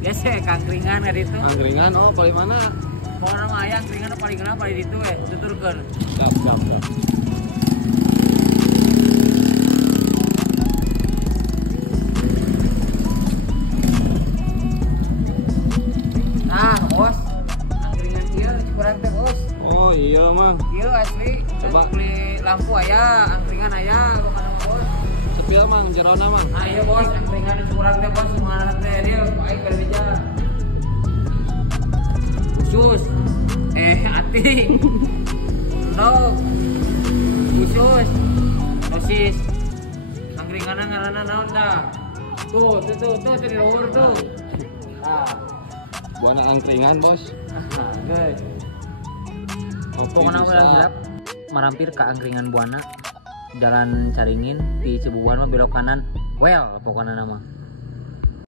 Biasa kangkringan ada itu. Angkringan, oh paling mana? Kalau nama ayah kangkringan paling kenal paling itu tuturkan. Siap, siap, siap. Nah, bos. Angkringan ieu Cikurang teh, bos. Oh iya mang. Ieu asli. Coba. Beli lampu aya, angkringan aya, bukan nama bos. Sepil mang, jerona mang. Nah, iya bos, angkringan di Cikurang teh bos, semangat teh dia baik berbeda. Khusus. Ati. Dog. Khusus. Dosis. Angkringanna ngaranna naon dah? Tuh di luhur tuh. Ah. Buana angkringan bos. Guys. Kopi Pokoknya bisa. udah marampir ke angkringan Buana. Jalan Caringin di Cibubuan mah belok kanan. Well, pokoknya nama.